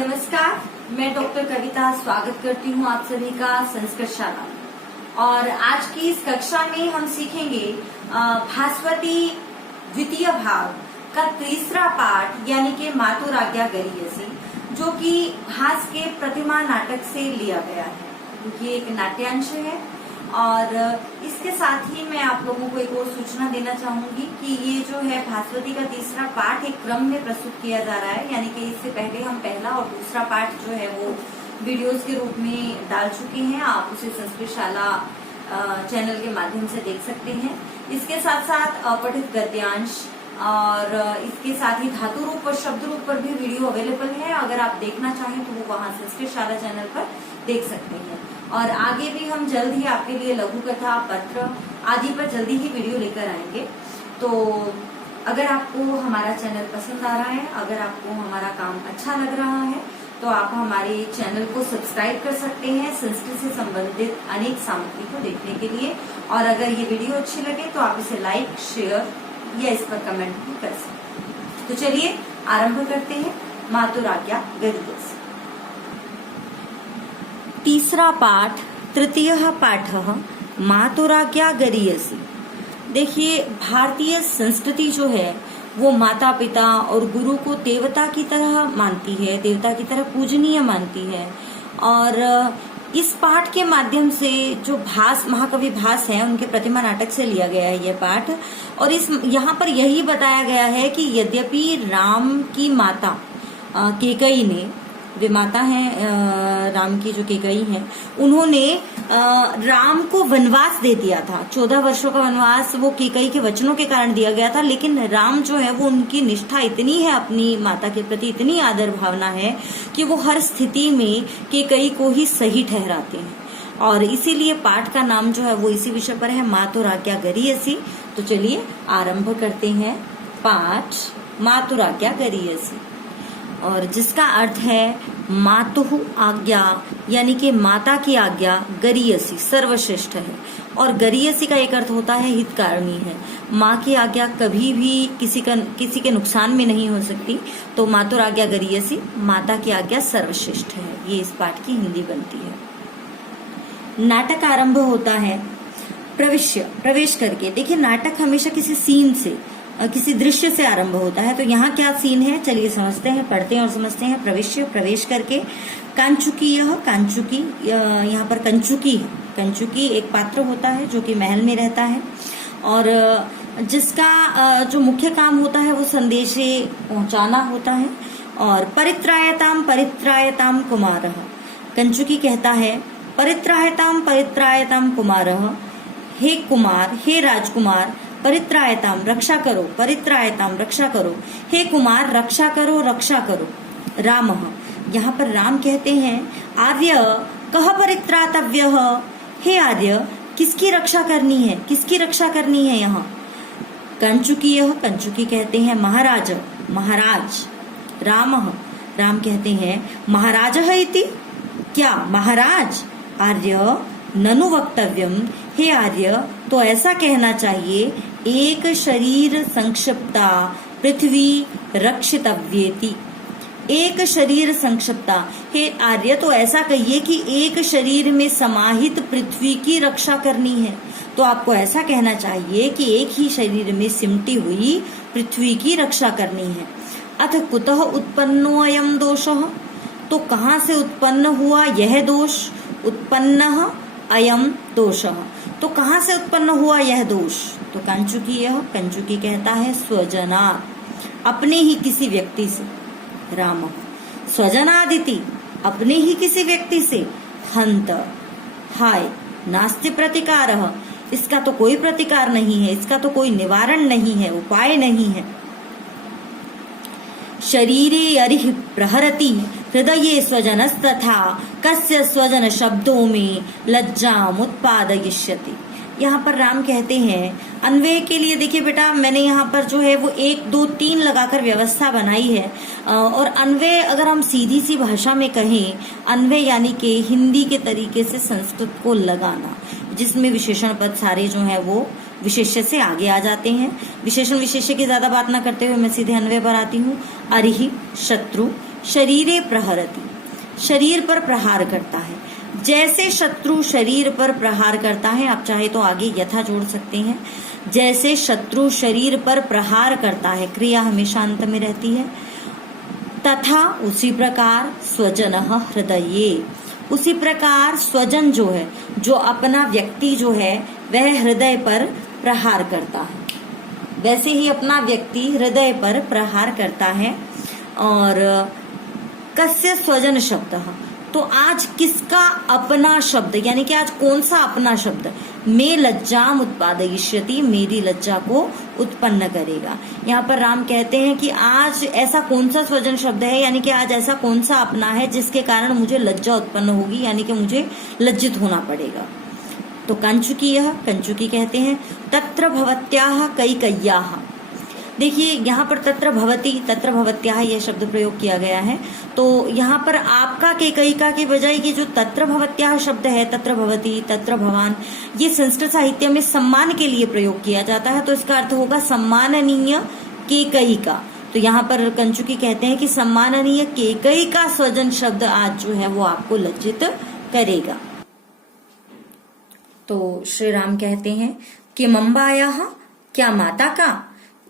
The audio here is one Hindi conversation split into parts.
नमस्कार, मैं डॉक्टर कविता स्वागत करती हूँ आप सभी का संस्कृत शाला में। और आज की इस कक्षा में हम सीखेंगे भास्वती द्वितीय भाग का तीसरा पाठ यानी कि मातुराज्ञा गरीयसी, जो कि भास के प्रतिमा नाटक से लिया गया है। ये एक नाट्यांश है और इसके साथ ही मैं आप लोगों को एक और सूचना देना चाहूंगी कि ये जो है भास्वती का तीसरा पाठ एक क्रम में प्रस्तुत किया जा रहा है, यानी कि इससे पहले हम पहला और दूसरा पाठ जो है वो वीडियोस के रूप में डाल चुके हैं। आप उसे संस्कृत शाला चैनल के माध्यम से देख सकते हैं। इसके साथ साथ अपठित गद्यांश और इसके साथ ही धातु रूप और शब्द रूप पर भी वीडियो अवेलेबल है। अगर आप देखना चाहें तो वो वहां संस्कृत शाला चैनल पर देख सकते हैं। और आगे भी हम जल्द ही आपके लिए लघु कथा, पत्र आदि पर जल्दी ही वीडियो लेकर आएंगे। तो अगर आपको हमारा चैनल पसंद आ रहा है, अगर आपको हमारा काम अच्छा लग रहा है, तो आप हमारे चैनल को सब्सक्राइब कर सकते हैं संस्कृत से संबंधित अनेक सामग्री को देखने के लिए। और अगर ये वीडियो अच्छी लगे तो आप इसे लाइक, शेयर या इस पर कमेंट भी कर सकते हैं। तो चलिए आरंभ करते हैं मातुराज्ञा गरीयसी। तीसरा पाठ तृतीय पाठ मातुराज्ञा गरीयसी। देखिए, भारतीय संस्कृति जो है वो माता पिता और गुरु को देवता की तरह मानती है, देवता की तरह पूजनीय मानती है। और इस पाठ के माध्यम से जो भास, महाकवि भास है, उनके प्रतिमा नाटक से लिया गया है यह पाठ। और यहाँ पर यही बताया गया है कि यद्यपि राम की माता कैकेयी ने, वे माता हैं राम की जो कैकेयी हैं, उन्होंने राम को वनवास दे दिया था। 14 वर्षों का वनवास वो कैकेयी के वचनों के कारण दिया गया था। लेकिन राम जो है वो, उनकी निष्ठा इतनी है अपनी माता के प्रति, इतनी आदर भावना है कि वो हर स्थिति में कैकेयी को ही सही ठहराते हैं। और इसीलिए पाठ का नाम जो है वो इसी विषय पर है, मातुराज्ञा गरीयसी। तो चलिए आरंभ करते हैं पाठ मातुराज्ञा गरीयसी, और जिसका अर्थ है मातुः आज्ञा, यानी कि माता की आज्ञा गरीयसी सर्वश्रेष्ठ है। और गरीयसी का एक अर्थ होता है हितकारिणी है। माँ की आज्ञा कभी भी किसी के नुकसान में नहीं हो सकती। तो मातुराज्ञा गरीयसी, माता की आज्ञा सर्वश्रेष्ठ है, ये इस पाठ की हिंदी बनती है। नाटक आरंभ होता है प्रवेश करके। देखिए, नाटक हमेशा किसी सीन से, किसी दृश्य से आरंभ होता है। तो यहाँ क्या सीन है, चलिए समझते हैं, पढ़ते हैं और समझते हैं। प्रवेश करके कांचुकी, यह कांचुकी, यहाँ पर कंचुकी है। कंचुकी एक पात्र होता है जो कि महल में रहता है और जिसका जो मुख्य काम होता है वो संदेशे पहुंचाना होता है। और परित्रायताम कुमारः, कंचुकी कहता है परित्रायताम कुमारः, हे कुमार, हे राजकुमार, परित्रायताम रक्षा करो, परित्रायताम रक्षा करो, हे कुमार रक्षा करो, रक्षा करो। रामः, यहाँ पर राम कहते हैं आर्य कह परित्रातव्यः, हे आर्य किसकी रक्षा करनी है, किसकी रक्षा करनी है यहाँ। कंचुकी, यह कंचुकी कहते हैं महाराज, महाराज। रामः, राम कहते हैं महाराजः इति, क्या महाराज। आर्य ननु वक्तव्यम, हे आर्य तो ऐसा कहना चाहिए, एक शरीर संक्षिप्ता पृथ्वी रक्षितव्येति। एक शरीर संक्षिप्ता, हे आर्य तो ऐसा कहिए कि एक शरीर में समाहित पृथ्वी की रक्षा करनी है। तो आपको ऐसा कहना चाहिए कि एक ही शरीर में सिमटी हुई पृथ्वी की रक्षा करनी है। अथ कुतः उत्पन्नो अयम दोषः, तो कहाँ से उत्पन्न हुआ यह दोष। उत्पन्नः अयम दोषः, तो कहाँ से उत्पन्न हुआ यह दोष। तो कंचुकी, यह कंचुकी कहता है स्वजनात्, अपने ही किसी व्यक्ति से। राम स्वजनादिति, अपने ही किसी व्यक्ति से। हंत, हाय, नास्ति प्रतिकारः, इसका तो कोई प्रतिकार नहीं है, इसका तो कोई निवारण नहीं है, उपाय नहीं है। शरीरे अरिः प्रहरति हृदये स्वजनस्तथा कस्य स्वजन शब्दों में लज्जाम उत्पादयिष्यति। यहाँ पर राम कहते हैं अन्वय के लिए, देखिए बेटा, मैंने यहाँ पर जो है वो 1 2 3 लगाकर व्यवस्था बनाई है। और अन्वय अगर हम सीधी सी भाषा में कहें, अन्वय यानी कि हिंदी के तरीके से संस्कृत को लगाना, जिसमें विशेषण पद सारे जो है वो विशेष्य से आगे आ जाते हैं। विशेषण विशेष्य की ज्यादा बात ना करते हुए मैं सीधे अन्वय पर आती हूँ। अरिहि शत्रु, शरीरे प्रहरति, शरीर पर प्रहार करता है। जैसे शत्रु शरीर पर प्रहार करता है, आप चाहे तो आगे यथा जोड़ सकते हैं। जैसे शत्रु शरीर पर प्रहार करता है, क्रिया हमेशा अंत में रहती है। तथा उसी प्रकार स्वजन हृदये, उसी प्रकार स्वजन जो है, जो अपना व्यक्ति जो है वह हृदय पर प्रहार करता है, वैसे ही अपना व्यक्ति हृदय पर प्रहार करता है। और कस्य स्वजन शब्द, तो आज किसका अपना शब्द, यानी कि आज कौन सा अपना शब्द, मैं लज्जाम उत्पादयिष्यति, मेरी लज्जा को उत्पन्न करेगा। यहाँ पर राम कहते हैं कि आज ऐसा कौन सा स्वजन शब्द है, यानी कि आज ऐसा कौन सा अपना है जिसके कारण मुझे लज्जा उत्पन्न होगी, यानी कि मुझे लज्जित होना पड़ेगा। तो कंचुकी, यह कंचुकी कहते हैं तत्र भवत्याः कैकेय्याः। देखिए यहाँ पर तत्र भवती तत्र भवत्याः यह शब्द प्रयोग किया गया है। तो यहाँ पर आपका कैकेयिका के बजाय ये जो तत्र भवत्याः शब्द है, तत्र भवती तत्र भवान, ये संस्कृत साहित्य में सम्मान के लिए प्रयोग किया जाता है। तो इसका अर्थ होगा सम्माननीय कैकेयिका। तो यहाँ पर कंचुकी कहते हैं कि सम्माननीय कैकेयिका स्वजन शब्द आज जो है वो आपको लज्जित करेगा। तो श्री राम कहते हैं कि मम्बायाः, क्या माता का,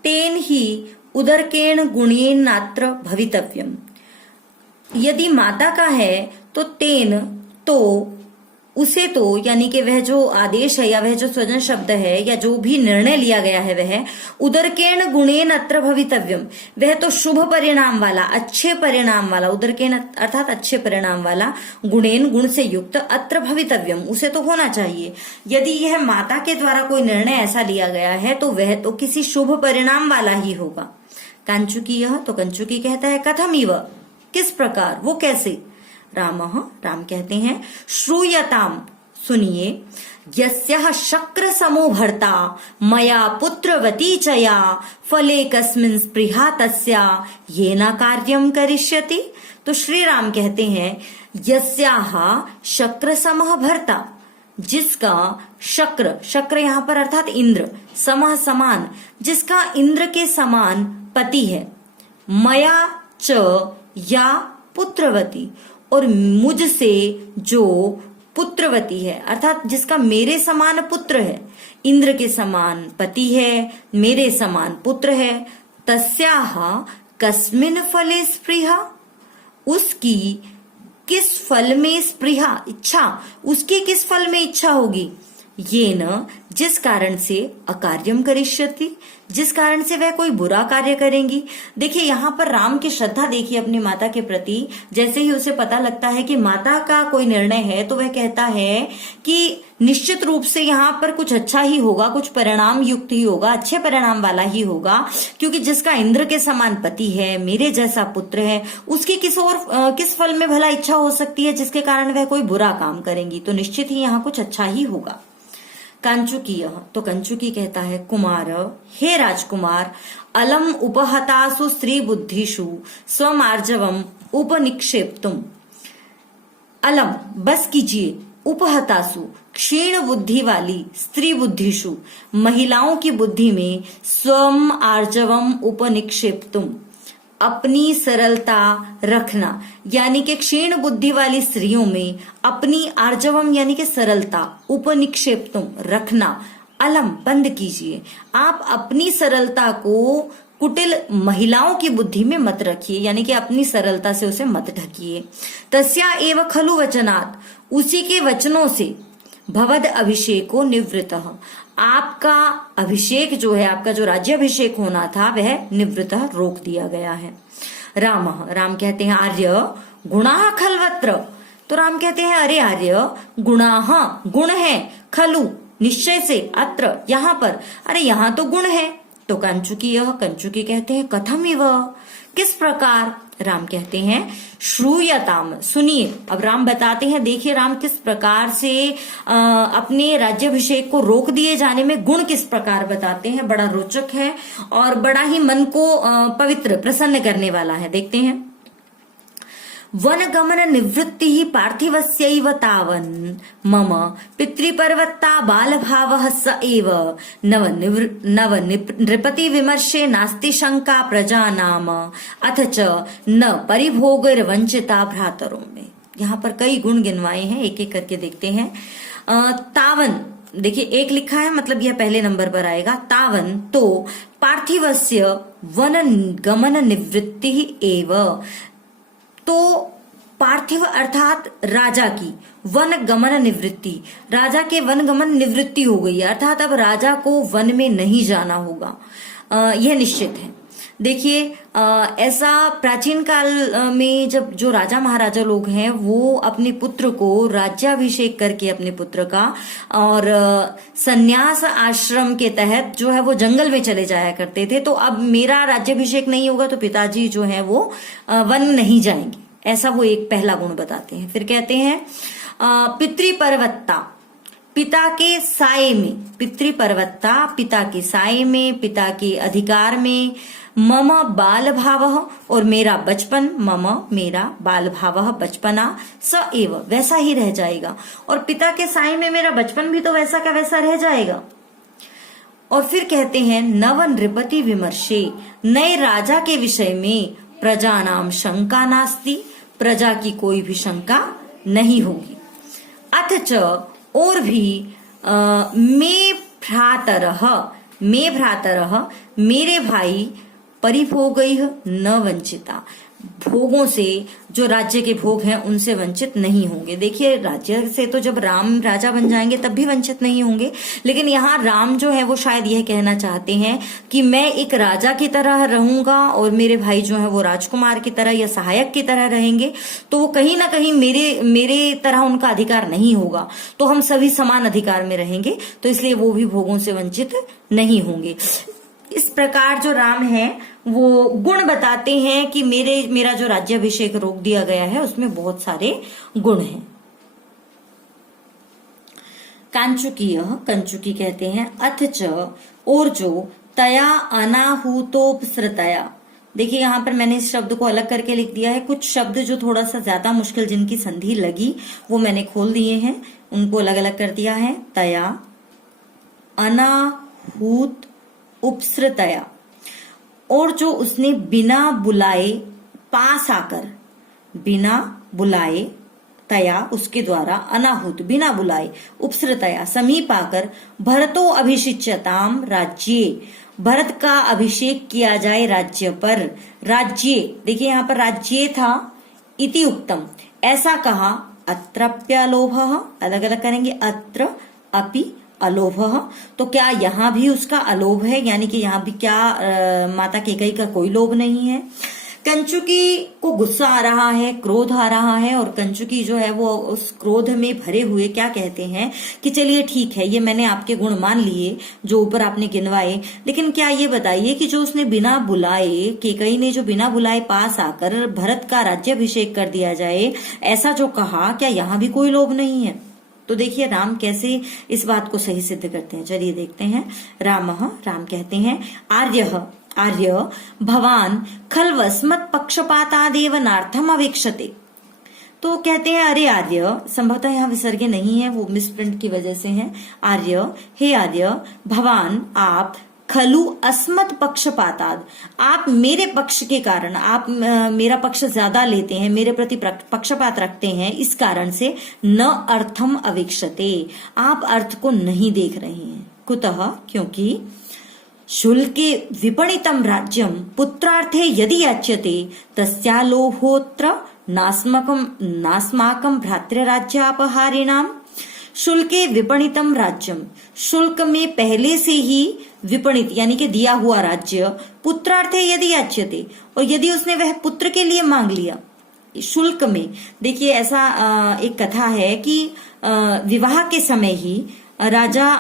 तेन ही उदरकेण गुणेन नात्र भवितव्यम। यदि माता का है तो तेन, तो उसे, तो यानी कि वह जो आदेश है या वह जो स्वजन शब्द है या जो भी निर्णय लिया गया है वह उदरकेण गुणेन अत्र भवितव्यम, वह तो शुभ परिणाम वाला, अच्छे परिणाम वाला, उदरकेण अर्थात अच्छे परिणाम वाला, गुणेन गुण से युक्त, अत्र भवितव्यम उसे तो होना चाहिए। यदि यह माता के द्वारा कोई निर्णय ऐसा लिया गया है तो वह तो किसी शुभ परिणाम वाला ही होगा। कंचुकी, यह तो कंचुकी कहता है कथमिव, किस प्रकार, वो कैसे। रामः, राम कहते हैं श्रूयताम, सुनिए, यस्याः शक्र समो भर्ता मया पुत्रवती चया फले कस्मिन् स्पृहा तस्या येन कार्यं करिष्यति। तो श्री राम कहते हैं यस्याः शक्र समः भर्ता, जिसका शक्र, शक्र यहाँ पर अर्थात इंद्र, समः समान, जिसका इंद्र के समान पति है, मया च या पुत्रवती, और मुझसे जो पुत्रवती है, अर्थात जिसका मेरे समान पुत्र है, इंद्र के समान पति है, मेरे समान पुत्र है, तस्याः कस्मिन् फले स्पृहा, उसकी किस फल में स्पृहा, इच्छा, उसकी किस फल में इच्छा होगी, ये न, जिस कारण से अकार्यम करिष्यति, जिस कारण से वह कोई बुरा कार्य करेंगी। देखिए यहाँ पर राम की श्रद्धा देखिए अपनी माता के प्रति। जैसे ही उसे पता लगता है कि माता का कोई निर्णय है तो वह कहता है कि निश्चित रूप से यहाँ पर कुछ अच्छा ही होगा, कुछ परिणाम युक्त ही होगा, अच्छे परिणाम वाला ही होगा, क्योंकि जिसका इंद्र के समान पति है, मेरे जैसा पुत्र है, उसकी किस फल में भला इच्छा हो सकती है जिसके कारण वह कोई बुरा काम करेंगी। तो निश्चित ही यहाँ कुछ अच्छा ही होगा। कंचुकी, तो कंचुकी कहता है कुमार, हे राजकुमार, अलम उपहतासु स्त्री बुद्धिषु स्वमार्जवम उपनिक्षेप्तुम। अलम, बस कीजिए, उपहतासु, क्षीण बुद्धि वाली, स्त्री बुद्धिषु, महिलाओं की बुद्धि में, स्वम आर्जवम उपनिक्षेप्तुम, अपनी सरलता रखना, यानी कि क्षीण बुद्धि वाली स्त्रियों में अपनी आर्जवम यानी कि सरलता, उपनिक्षेप्तुम रखना, अलम बंद कीजिए, आप अपनी सरलता को कुटिल महिलाओं की बुद्धि में मत रखिए, यानी कि अपनी सरलता से उसे मत ढकिए। तस्या एव खलु वचनात्, उसी के वचनों से, भवद अभिषेको निवृतः, आपका अभिषेक जो है, आपका जो राज्याभिषेक होना था वह निवृतः रोक दिया गया है। रामः, राम कहते हैं आर्य गुणाः खल्वत्र, तो राम कहते हैं अरे आर्य, गुणाः, गुण है, खलु निश्चय से, अत्र यहाँ पर, अरे यहाँ तो गुण है। तो कंचुकी, यह कंचुकी कहते हैं कथमिव, किस प्रकार। राम कहते हैं श्रूयताम, सुनिए। अब राम बताते हैं, देखिए राम किस प्रकार से अपने राज्याभिषेक को रोक दिए जाने में गुण किस प्रकार बताते हैं, बड़ा रोचक है और बड़ा ही मन को पवित्र प्रसन्न करने वाला है। देखते हैं। वनगमन निवृत्तिः पार्थिवस्यैव तावन् मम पितृपर्वत्ता बालभावः स एव नव नृपति विमर्शे नास्ति शंका प्रजानाम अथ च न परिभोगैर्वंचिता भ्रातरों में। यहाँ पर कई गुण गिनवाए हैं, एक एक करके देखते हैं। तावन, देखिए एक लिखा है, मतलब यह पहले नंबर पर आएगा। तावन तो पार्थिवस्य वन गमन निवृत्ति एव, तो पार्थिव अर्थात राजा की वन गमन निवृत्ति, राजा के वन गमन निवृत्ति हो गई है, अर्थात अब राजा को वन में नहीं जाना होगा, यह निश्चित है। देखिए ऐसा प्राचीन काल में जब जो राजा महाराजा लोग हैं वो अपने पुत्र को राज्याभिषेक करके अपने पुत्र का और संन्यास आश्रम के तहत जो है वो जंगल में चले जाया करते थे। तो अब मेरा राज्याभिषेक नहीं होगा तो पिताजी जो है वो वन नहीं जाएंगे, ऐसा वो एक पहला गुण बताते हैं। फिर कहते हैं पितृपर्वत्ता, पिता के साये में, पितृपर्वत्ता पिता के साये में, पिता के अधिकार में। मम बाल भाव, और मेरा बचपन, मम मेरा, बाल भाव बचपना, स एव वैसा ही रह जाएगा, और पिता के साये में मेरा बचपन भी तो वैसा का वैसा रह जाएगा। और फिर कहते हैं नव नृपति विमर्शे, नए राजा के विषय में प्रजा नाम शंका नास्ति, प्रजा की कोई भी शंका नहीं होगी। अथ च, और भी मे भ्रातरः मेरे भाई परिभोगैः न वंचिता, भोगों से, जो राज्य के भोग हैं उनसे वंचित नहीं होंगे। देखिए राज्य से तो जब राम राजा बन जाएंगे तब भी वंचित नहीं होंगे, लेकिन यहाँ राम जो है वो शायद यह कहना चाहते हैं कि मैं एक राजा की तरह रहूंगा और मेरे भाई जो है वो राजकुमार की तरह या सहायक की तरह रहेंगे, तो वो कहीं ना कहीं मेरे तरह उनका अधिकार नहीं होगा, तो हम सभी समान अधिकार में रहेंगे, तो इसलिए वो भी भोगों से वंचित नहीं होंगे। इस प्रकार जो राम है वो गुण बताते हैं कि मेरा जो राज्याभिषेक रोक दिया गया है उसमें बहुत सारे गुण हैं। कांचुकीय, कंचुकी कहते हैं अथ च, और जो तया अनाहूतोपसृतया, देखिए यहाँ पर मैंने इस शब्द को अलग करके लिख दिया है, कुछ शब्द जो थोड़ा सा ज्यादा मुश्किल जिनकी संधि लगी वो मैंने खोल दिए हैं, उनको अलग अलग कर दिया है। तया अनाहूत उपसृतया, और जो उसने बिना बुलाए पास आकर, बिना बुलाए, तया उसके द्वारा, अनाहुत बिना बुलाए, उपसृतया समीप आकर, भरतो अभिषिच्यताम राज्ये, भरत का अभिषेक किया जाए राज्य पर। राज्ये, देखिए यहाँ पर राज्ये था, इति उक्तम ऐसा कहा, अत्रप्यलोभः, अलग अलग करेंगे, अत्र अपि अलोभः, तो क्या यहाँ भी उसका अलोभ है, यानी कि यहाँ भी क्या माता कैकेयी का कोई लोभ नहीं है। कंचुकी को गुस्सा आ रहा है, क्रोध आ रहा है, और कंचुकी जो है वो उस क्रोध में भरे हुए क्या कहते हैं कि चलिए ठीक है, ये मैंने आपके गुण मान लिए जो ऊपर आपने गिनवाए, लेकिन क्या ये बताइए कि जो उसने बिना बुलाए, कैकेयी ने जो बिना बुलाए पास आकर भरत का राज्याभिषेक कर दिया जाए, ऐसा जो कहा, क्या यहाँ भी कोई लोभ नहीं है। तो देखिए राम कैसे इस बात को सही सिद्ध करते हैं, चलिए देखते हैं। राम कहते हैं आर्य भवान खल्वस्मत् पक्षपातादेव नार्थम अवेक्षते, तो कहते हैं अरे आर्य, संभवतः यहाँ विसर्ग नहीं है, वो मिसप्रिंट की वजह से है। आर्य, हे आर्य, भवान आप, खलु अस्मत् पक्षपाताद, आप मेरे पक्ष के कारण, आप मेरा पक्ष ज्यादा लेते हैं, मेरे प्रति पक्षपात रखते हैं, इस कारण से न अर्थम अवेक्षते, आप अर्थ को नहीं देख रहे हैं। कुतः, क्योंकि शुल्के विपणितम राज्यम पुत्रार्थे यदि याच्यते तस्यालोभोत्र नास्माकम भ्रातृराज्यापहारिणाम। शुल्के विपणितम राज्यम, शुल्क में पहले से ही विपणित यानी कि दिया हुआ राज्य, पुत्रार्थे यदि याच्यते, और यदि उसने वह पुत्र के लिए मांग लिया। शुल्क में देखिए ऐसा एक कथा है कि विवाह के समय ही राजा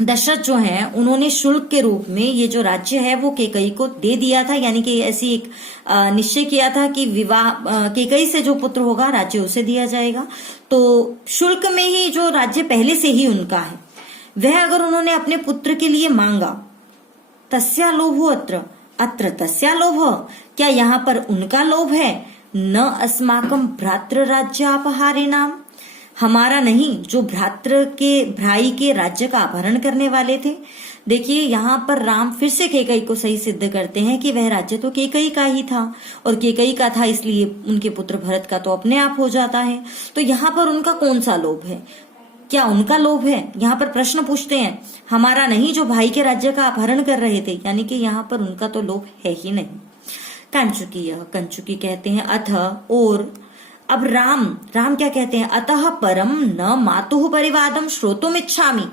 दशरथ जो हैं उन्होंने शुल्क के रूप में ये जो राज्य है वो कैकेयी को दे दिया था, यानी कि ऐसी एक निश्चय किया था कि विवाह कैकेयी से जो पुत्र होगा राज्य उसे दिया जाएगा। तो शुल्क में ही जो राज्य पहले से ही उनका है, वह अगर उन्होंने अपने पुत्र के लिए मांगा, तस्या लोभो अत्र तस्या लोभ, क्या यहाँ पर उनका लोभ है, न अस्माकं भ्रातृराज्यापहारिणाम, हमारा नहीं, जो भाई के राज्य का अपहरण करने वाले थे। देखिए यहाँ पर राम फिर से केकई को सही सिद्ध करते हैं कि वह राज्य तो केकई का ही था, और केकई का था इसलिए उनके पुत्र भरत का तो अपने आप हो जाता है। तो यहाँ पर उनका कौन सा लोभ है? क्या उनका लोभ है? यहाँ पर प्रश्न पूछते हैं, हमारा नहीं, जो भाई के राज्य का अपहरण कर रहे थे, यानी कि यहाँ पर उनका तो लोभ है ही नहीं। कंचुकी कहते हैं अथ, और अब राम क्या कहते हैं, अतः परम न मातुः परिवादम श्रोतुम इच्छामि,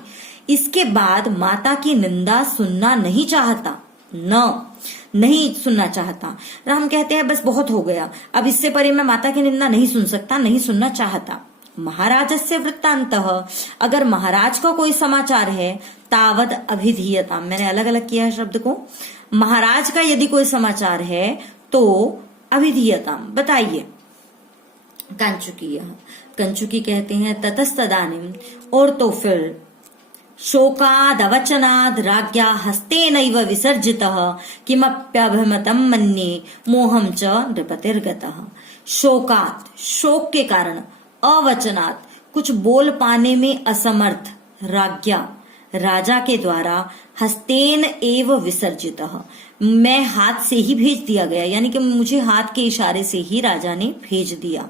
इसके बाद माता की निंदा सुनना नहीं चाहता, नहीं सुनना चाहता। राम कहते हैं बस बहुत हो गया, अब इससे परे मैं माता की निंदा नहीं सुन सकता, नहीं सुनना चाहता। महाराजस्य वृत्तांतः, अगर महाराज का कोई समाचार है, तावद अभिधीयताम, मैंने अलग अलग किया है शब्द को, महाराज का यदि कोई समाचार है तो अभिधीयताम, बताइए। कंचुकी कहते हैं ततस्तदानीम, और तो फिर शोकादवचनाद राज्ञा हस्तेनैव विसर्जितः किमप्यभिमतं मन्ये मोहं च नृपतिर्गतः। शोकात, शोक के कारण, अवचनात्, कुछ बोल पाने में असमर्थ, राज्ञा, राजा के द्वारा, हस्तेन एव विसर्जितः, मैं हाथ से ही भेज दिया गया, यानी कि मुझे हाथ के इशारे से ही राजा ने भेज दिया।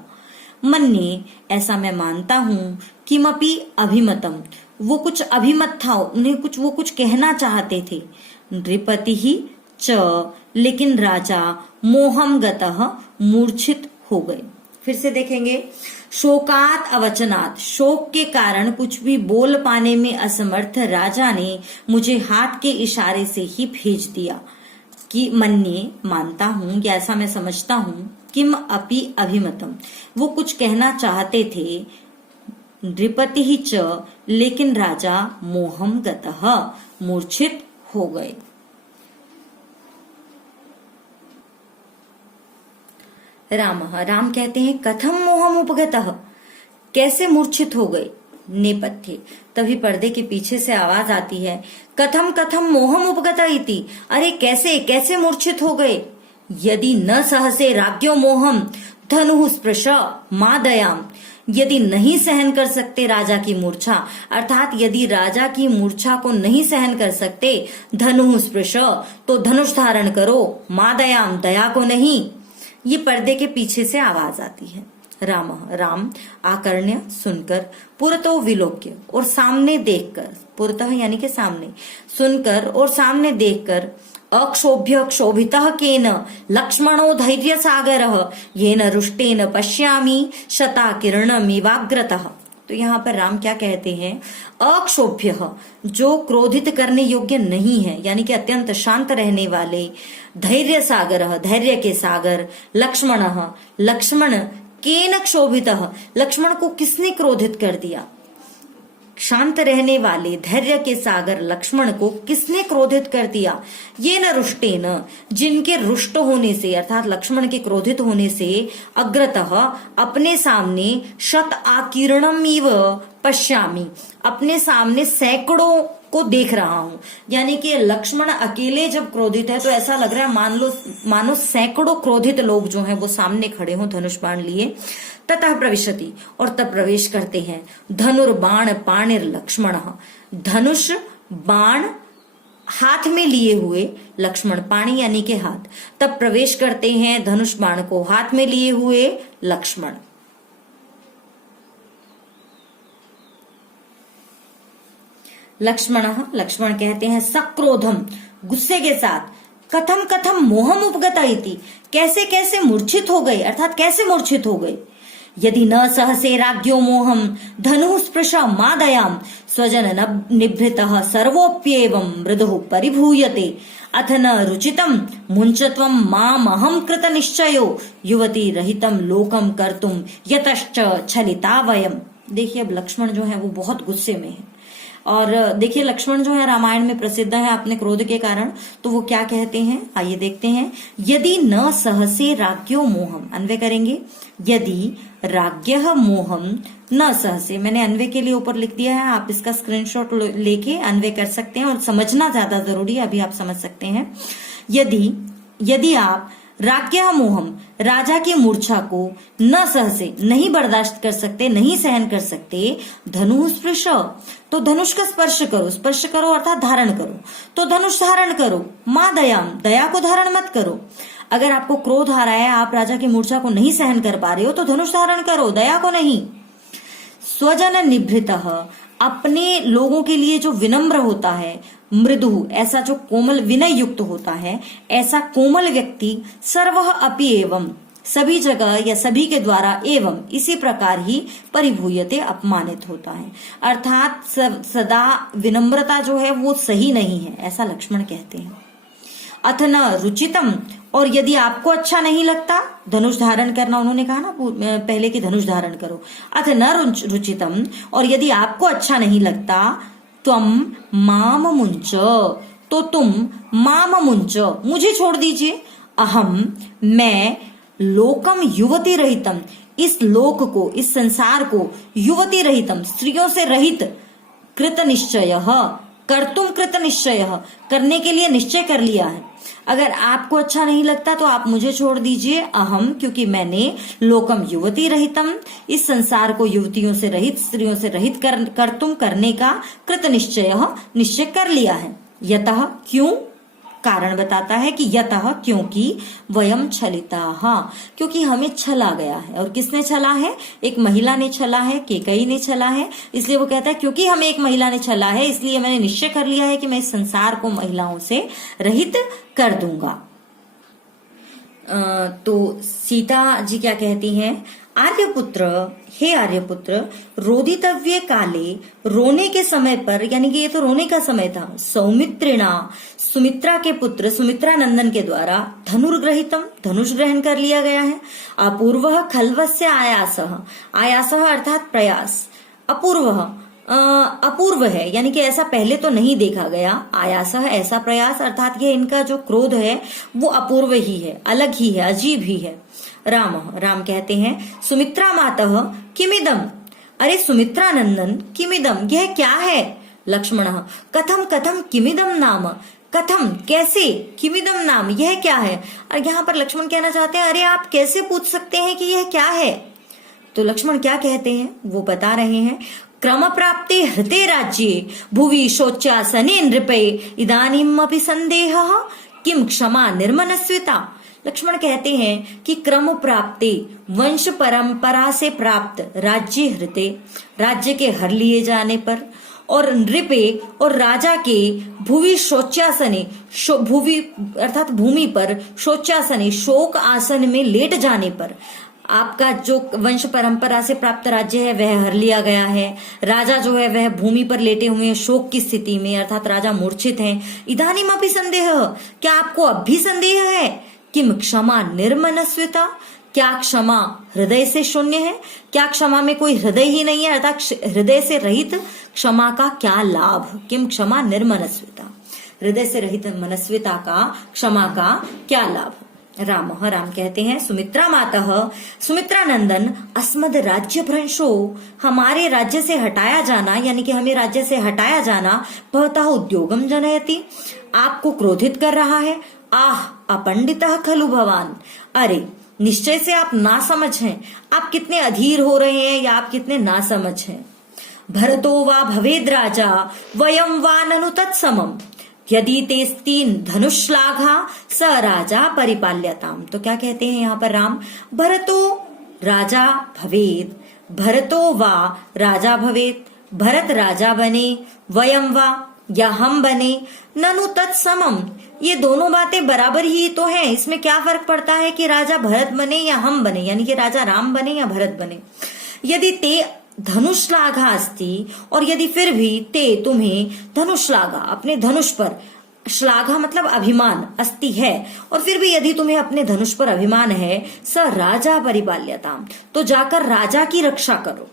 मन्ये, ऐसा मैं मानता हूँ, किमपि अभिमतम, वो कुछ अभिमत था, उन्हें वो कुछ कहना चाहते थे। नृपति ही च, लेकिन राजा, मोहम गतः, मूर्छित हो गए। फिर से देखेंगे, शोकात अवचनात्, शोक के कारण कुछ भी बोल पाने में असमर्थ राजा ने मुझे हाथ के इशारे से ही भेज दिया। कि मन्ये, मानता हूँ, या ऐसा मैं समझता हूँ, किम अपि अभिमतम, वो कुछ कहना चाहते थे। नृपति ही च, लेकिन राजा, मोहम गतः, मूर्छित हो गए। राम कहते हैं कथम मोहम उपगतः, कैसे मूर्छित हो गए। नेपथ्य, तभी पर्दे के पीछे से आवाज आती है, कथम कथम मोहम उपगता इति, अरे कैसे कैसे मूर्छित हो गए। यदि न सहसे राज्ञो मोहम धनुः स्पृश मादयाम, यदि नहीं सहन कर सकते राजा की मूर्छा, अर्थात यदि राजा की मूर्छा को नहीं सहन कर सकते, धनुः स्पृश, तो धनुष धारण करो, मादयाम, दया को नहीं। ये पर्दे के पीछे से आवाज आती है। राम आकर्ण्य, सुनकर, पुरतो विलोक्य, और सामने देखकर, पुरतः यानी के सामने, सुनकर और सामने देखकर, अक्षोभ्य क्षोभितः केन लक्ष्मणो धैर्य सागरः येन रुष्टेन पश्यामि शता किरणमिवाग्रतः। तो यहाँ पर राम क्या कहते हैं, अक्षोभ्य, जो क्रोधित करने योग्य नहीं है, यानी कि अत्यंत शांत रहने वाले, धैर्य सागर, धैर्य के सागर, लक्ष्मण केन क्षोभितः, लक्ष्मण को किसने क्रोधित कर दिया। शांत रहने वाले, धैर्य के सागर लक्ष्मण को किसने क्रोधित कर दिया। ये न रुष्टेन, जिनके रुष्ट होने से, अर्थात लक्ष्मण के क्रोधित होने से, अग्रतः, अपने सामने, शत आकीर्णमिव पश्यामि, अपने सामने सैकड़ों को देख रहा हूं। यानी कि लक्ष्मण अकेले जब क्रोधित है तो ऐसा लग रहा है मानो सैकड़ों क्रोधित लोग जो हैं वो सामने खड़े हों धनुष बाण लिए। ततः प्रविशति, और तब प्रवेश करते हैं, धनुर्बाण पाणिर लक्ष्मण, धनुष बाण हाथ में लिए हुए लक्ष्मण, पाणी यानी के हाथ, तब प्रवेश करते हैं धनुष बाण को हाथ में लिए हुए लक्ष्मण। लक्ष्मण कहते हैं सक्रोधम, गुस्से के साथ, कथम कथम मोहम उपगता इति, कैसे कैसे मूर्छित हो गए, अर्थात कैसे मूर्छित हो गए। यदि न सहसे राज्ञो मोहम धनुः स्पृशा मादयाम स्वजन निभृतः सर्वोप्येवं मृदुः परिभूयते अथ न रुचितम मुंचत्वं मामहं कृत निश्चयो युवती रहितम लोकम कर्तुम यतश्च छलिता वयम। देखिए अब लक्ष्मण जो है वो बहुत गुस्से में है, और देखिए लक्ष्मण जो है रामायण में प्रसिद्ध है अपने क्रोध के कारण। तो वो क्या कहते हैं, आइए देखते हैं। यदि न सहसे राज्ञो मोहम, अन्वय करेंगे, यदि राज्ञः मोहम न सहसे, मैंने अन्वय के लिए ऊपर लिख दिया है, आप इसका स्क्रीनशॉट लेके अन्वय कर सकते हैं, और समझना ज्यादा जरूरी है, अभी आप समझ सकते हैं। यदि आप राज्ञा मोहम, राजा की मूर्छा को न सहसे, नहीं बर्दाश्त कर सकते, नहीं सहन कर सकते, धनु स्पृश, तो धनुष का स्पर्श करो, स्पर्श करो अर्थात धारण करो, तो धनुष धारण करो। माँ दयाम, दया को धारण मत करो। अगर आपको क्रोध आ रहा है, आप राजा की मूर्छा को नहीं सहन कर पा रहे हो, तो धनुष धारण करो, दया को नहीं। स्वजन निभृतः, अपने लोगों के लिए जो विनम्र होता है, मृदु, ऐसा जो कोमल विनय युक्त होता है, ऐसा कोमल व्यक्ति, सर्वः अपि एवं, सभी जगह या सभी के द्वारा एवं इसी प्रकार ही परिभूयते, अपमानित होता है। अर्थात सदा विनम्रता जो है वो सही नहीं है, ऐसा लक्ष्मण कहते हैं। अथ न रुचितम, और यदि आपको अच्छा नहीं लगता, धनुष धारण करना उन्होंने कहा ना पहले कि धनुष धारण करो। अथ न रुचितम, और यदि आपको अच्छा नहीं लगता, त्वम माम मुंच, तो तुम माम मुंच, मुझे छोड़ दीजिए। अहम, मैं, लोकम युवती रहितम, इस लोक को, इस संसार को, युवती रहितम, स्त्रियों से रहित, कृत निश्चय, कर्तुम कृत निश्चय, करने के लिए निश्चय कर लिया है। अगर आपको अच्छा नहीं लगता तो आप मुझे छोड़ दीजिए। अहम, क्योंकि मैंने, लोकम युवती रहितम, इस संसार को युवतियों से रहित, स्त्रियों से रहित कर्तुम, करने का, कृत निश्चय, निश्चय कर लिया है। यतः, क्यों, कारण बताता है कि यतः, क्योंकि, वयम छलिताः, क्योंकि हमें छला गया है। और किसने छला है? एक महिला ने छला है, केकई ने छला है। इसलिए वो कहता है क्योंकि हमें एक महिला ने छला है, इसलिए मैंने निश्चय कर लिया है कि मैं इस संसार को महिलाओं से रहित कर दूंगा। तो सीता जी क्या कहती हैं? आर्यपुत्र, हे आर्यपुत्र, रोदितव्य काले, रोने के समय पर, यानी कि ये तो रोने का समय था, सौमित्रिणा, सुमित्रा के पुत्र सुमित्रा नंदन के द्वारा, धनुर्ग्रहितम, धनुष ग्रहण कर लिया गया है। अपूर्वः खल्वस्य आयासः, आयासः अर्थात प्रयास, अपूर्वः अपूर्व है, यानी कि ऐसा पहले तो नहीं देखा गया। आयासः ऐसा प्रयास, अर्थात ये इनका जो क्रोध है वो अपूर्व ही है, अलग ही है, अजीब ही है। राम, राम कहते हैं, सुमित्रा मातः किमिदम, अरे सुमित्रा नंदन, किमिदम, यह क्या है? लक्ष्मण, कथम कथम किमिदम नाम, कथम कैसे, किमिदम नाम, यह क्या है? और यहाँ पर लक्ष्मण कहना चाहते हैं, अरे आप कैसे पूछ सकते हैं कि यह क्या है? तो लक्ष्मण क्या कहते हैं वो बता रहे हैं। क्रम प्राप्ते हृते राज्ये, भुवि शोच्यासने नृपे, इदानीमपि संदेहः, किम क्षमा निर्मनस्विता। लक्ष्मण कहते हैं कि क्रम प्राप्ते, वंश परंपरा से प्राप्त, राज्य हृते, राज्य के हर लिए जाने पर, और नृपे, और राजा के, भुवि शोच्यासने, भुवि अर्थात भूमि पर, शोच्यासने, शोक आसन में लेट जाने पर, आपका जो वंश परंपरा से प्राप्त राज्य है वह हर लिया गया है। राजा जो है वह भूमि पर लेटे हुए हैं, शोक की स्थिति में, अर्थात राजा मूर्छित हैं। इदानीमपि संदेह, क्या आपको अब भी संदेह है? किम क्षमा निर्मनस्विता, क्या क्षमा हृदय से शून्य है? क्या क्षमा में कोई हृदय ही नहीं है? अर्थात हृदय से रहित क्षमा का क्या लाभ? किम क्षमा निर्मनस्विता, हृदय से रहित मनस्विता का, क्षमा का क्या लाभ? राम, राम कहते हैं, सुमित्रा मातः, सुमित्रा नंदन, अस्मद राज्य भ्रंशो, हमारे राज्य से हटाया जाना, यानी कि हमें राज्य से हटाया जाना, भवतः उद्योगम जनयति, आपको क्रोधित कर रहा है। आह अपंडितः खलु भवान, अरे निश्चय से आप नासमझ हैं, आप कितने अधीर हो रहे हैं या आप कितने नासमझ हैं। भरतो वा भवेद राजा, वयम वा ननु तत्समम, यदि तेस्तीन धनुष्लाघा स राजा परिपाल्यताम। तो क्या कहते हैं यहाँ पर राम? भरतो राजा भवेद, भरतो वा राजा भवेद, भरत राजा बने, वयम वा या हम बने, ननु तत्समम, ये दोनों बातें बराबर ही तो हैं। इसमें क्या फर्क पड़ता है कि राजा भरत बने या हम बने, यानी कि राजा राम बने या भरत बने। यदि ते धनुष्लाघा अस्ति, और यदि फिर भी ते तुम्हें धनुष्लाघा, अपने धनुष पर, श्लाघा मतलब अभिमान, अस्ति है, और फिर भी यदि तुम्हें अपने धनुष पर अभिमान है, स राजा परिपाल्यताम, तो जाकर राजा की रक्षा करो।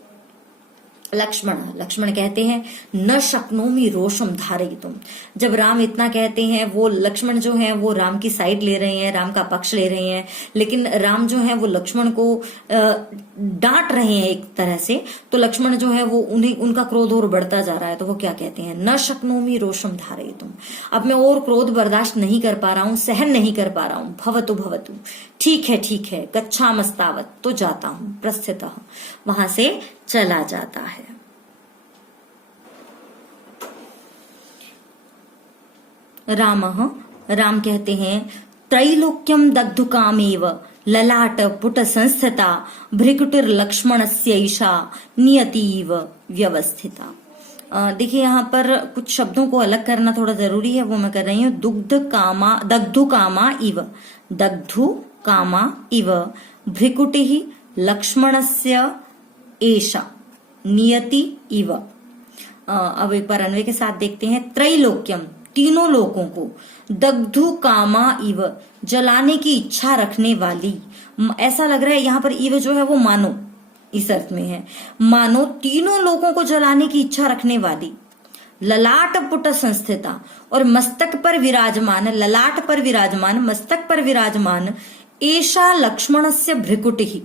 लक्ष्मण कहते हैं न शक्नोमि रोषम धारयितुम। जब राम इतना कहते हैं, वो लक्ष्मण जो है वो राम की साइड ले रहे हैं, राम का पक्ष ले रहे हैं, लेकिन राम जो है वो लक्ष्मण को डांट रहे हैं एक तरह से। तो लक्ष्मण जो है वो उनका क्रोध और बढ़ता जा रहा है। तो वो क्या कहते हैं, न शक्नोमि रोषम धारयितुम, अब मैं और क्रोध बर्दाश्त नहीं कर पा रहा हूं, सहन नहीं कर पा रहा हूं। भवतु भवतु, ठीक है, गच्छामस्तावत, तो जाता हूं, प्रस्थितः, वहां से चला जाता है। राम कहते हैं त्रैलोक्यम दग्धुकामेव ललाट पुट संस्थिता भ्रिकुटिर लक्ष्मणस्यैषा नियतिव व्यवस्थिता। देखिए यहाँ पर कुछ शब्दों को अलग करना थोड़ा जरूरी है, वो मैं कर रही हूँ। दग्धु कामा इव भ्रिकुटिः लक्ष्मणस्य एषा नियति इव। अब एक बार अन्वय के साथ देखते हैं। त्रैलोक्यम, तीनों लोगों को, दग्धु कामा इव, जलाने की इच्छा रखने वाली। ऐसा लग रहा है यहाँ पर इव जो है वो मानो, इस अर्थ में है, मानो तीनों लोगों को जलाने की इच्छा रखने वाली। ललाट पुट संस्थिता, और मस्तक पर विराजमान, ललाट पर विराजमान, मस्तक पर विराजमान। एषा लक्ष्मणस्य भ्रिकुटिः,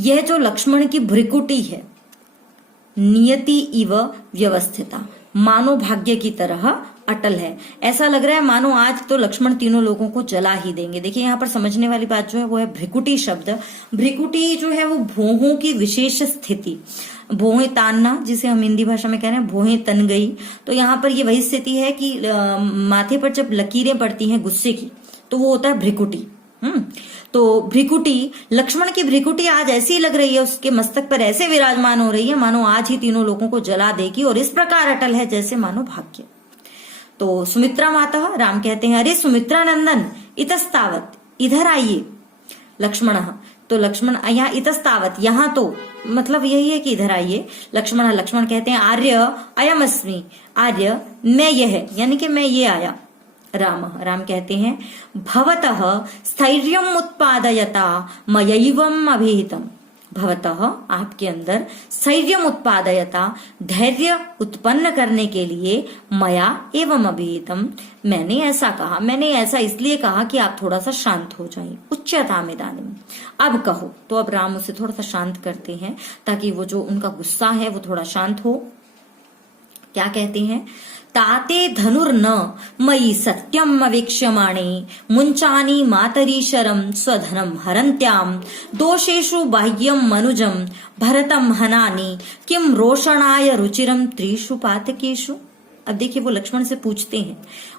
यह जो लक्ष्मण की भ्रिकुटी है। नियति इव व्यवस्थिता, मानो भाग्य की तरह अटल है। ऐसा लग रहा है मानो आज तो लक्ष्मण तीनों लोगों को जला ही देंगे। देखिए यहाँ पर समझने वाली बात जो है वो है भ्रिकुटी शब्द। भ्रिकुटी जो है वो भौहों की विशेष स्थिति, भौहें तानना, जिसे हम हिंदी भाषा में कह रहे हैं भौहें तन गई। तो यहाँ पर ये वही स्थिति है कि माथे पर जब लकीरें पड़ती हैं गुस्से की, तो वो होता है भ्रिकुटी। तो भ्रिकुटी, लक्ष्मण की भ्रिकुटी आज ऐसी लग रही है, उसके मस्तक पर ऐसे विराजमान हो रही है मानो आज ही तीनों लोगों को जला देगी, और इस प्रकार अटल है जैसे मानो भाग्य। तो सुमित्रा माता, राम कहते हैं अरे सुमित्रा नंदन इतस्तावत, इधर आइए। लक्ष्मण, तो लक्ष्मण यहाँ इतस्तावत, यहाँ तो मतलब यही है कि इधर आइए। लक्ष्मण कहते हैं आर्य अयम अस्मि, आर्य मैं यह, यानी कि मैं ये आया। राम कहते हैं भवतः स्थैर्यम उत्पादयता मयैवम अभिहितम। भवतः, आपके अंदर, स्थैर्यम उत्पादयता, धैर्य उत्पन्न करने के लिए, मया एवं अभिहितम, मैंने ऐसा कहा, मैंने ऐसा इसलिए कहा कि आप थोड़ा सा शांत हो जाएं। उच्यताम इदानीम, अब कहो। तो अब राम उसे थोड़ा सा शांत करते हैं ताकि वो जो उनका गुस्सा है वो थोड़ा शांत हो। क्या कहते हैं, ताते धनुर्न मयि सत्यम अवेक्ष्यमाणे मुंचानी मातरीशरम स्वधनम हरन्त्याम दोषेषु बाह्यम मनुजम भरतम हनानि किम रोषणाय रुचिरम त्रिषु पातकेषु। अब देखिए वो लक्ष्मण से पूछते हैं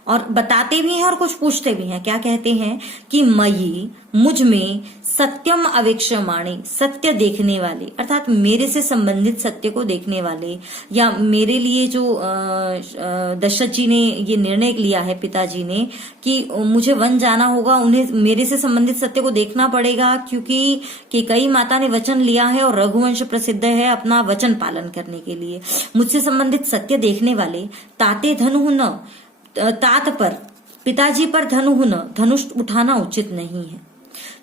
और बताते भी हैं और कुछ पूछते भी हैं। क्या कहते हैं कि मयि, मुझ में, सत्यम अवेक्ष्यमाणे, सत्य देखने वाले, अर्थात मेरे से संबंधित सत्य को देखने वाले, या मेरे लिए जो दशरथ जी ने ये निर्णय लिया है, पिताजी ने, कि मुझे वन जाना होगा, उन्हें मेरे से संबंधित सत्य को देखना पड़ेगा, क्योंकि कैकेयी माता ने वचन लिया है और रघुवंश प्रसिद्ध है अपना वचन पालन करने के लिए। मुझसे संबंधित सत्य देखने वाले। ताते धनु न, तात पर, पिताजी पर धनु न, धनुष उठाना उचित नहीं है।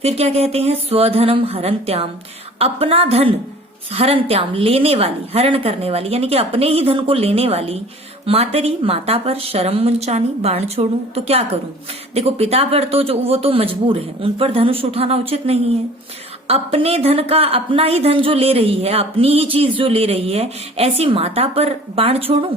फिर क्या कहते हैं, स्वधनम हरन्त्याम, अपना धन, हरन्त्याम लेने वाली, हरण करने वाली, यानी कि अपने ही धन को लेने वाली। मातरी, माता पर, शरम मुंचानी, बाण छोड़ूं तो क्या करूं। देखो पिता पर तो जो वो तो मजबूर है, उन पर धनुष उठाना उचित नहीं है। अपने धन का, अपना ही धन जो ले रही है, अपनी ही चीज जो ले रही है, ऐसी माता पर बाण छोड़ूं।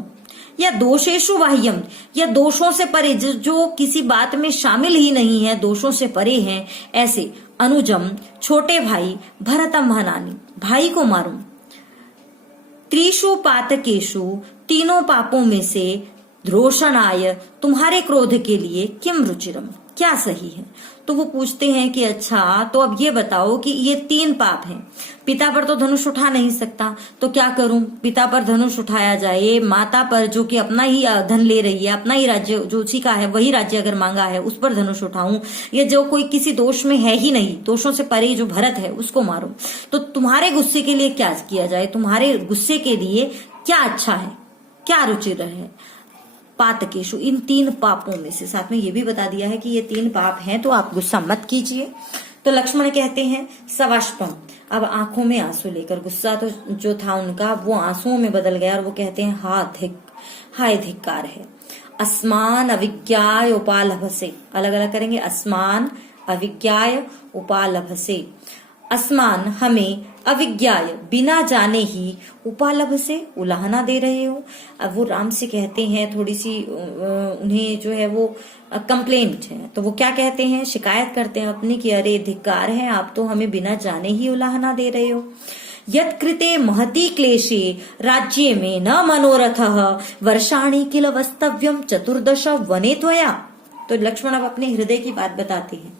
या दोषेषु बाह्यम, या दोषों से परे, जो किसी बात में शामिल ही नहीं है, दोषों से परे हैं, ऐसे। अनुजम, छोटे भाई, भरतम हनानी, भाई को मारूं। त्रिषु पातकेषु, तीनों पापों में से, रोषणाय, तुम्हारे क्रोध के लिए, किम रुचिरम, क्या सही है। तो वो पूछते हैं कि अच्छा तो अब ये बताओ कि ये 3 पाप हैं, पिता पर तो धनुष उठा नहीं सकता, तो क्या करूं। पिता पर धनुष उठाया जाए, माता पर जो कि अपना ही धन ले रही है, अपना ही राज्य जो उसी का है, वही राज्य अगर मांगा है उस पर धनुष उठाऊं, या जो कोई किसी दोष में है ही नहीं, दोषों से परे जो भरत है उसको मारूं। तो तुम्हारे गुस्से के लिए क्या किया जाए, तुम्हारे गुस्से के लिए क्या अच्छा है, क्या रुचि है। पातकेशु, इन 3 पापों में से, साथ में ये भी बता दिया है कि ये 3 पाप हैं, तो आप गुस्सा मत कीजिए। तो तो लक्ष्मण कहते हैं सवाष्पम, अब आंखों में आंसू लेकर, गुस्सा तो जो था उनका वो आंसुओं में बदल गया और वो कहते हैं हाय धिक्कार है। अस्मान अविज्ञाय उपालभसे, अलग अलग करेंगे, अस्मान अविज्ञाय उपालभसे, अस्मान हमें, अविज्ञाय बिना जाने ही, उपालभ से उलाहना दे रहे हो। अब वो राम से कहते हैं, थोड़ी सी उन्हें जो है वो कंप्लेंट है, तो वो क्या कहते हैं, शिकायत करते हैं अपनी कि अरे धिक्कार है, आप तो हमें बिना जाने ही उलाहना दे रहे हो। यत् कृते महती क्लेशे राज्ये में न मनोरथः वर्षाणि किल वस्तव्यम चतुर्दश वने त्वया। तो लक्ष्मण अब अपने हृदय की बात बताते हैं।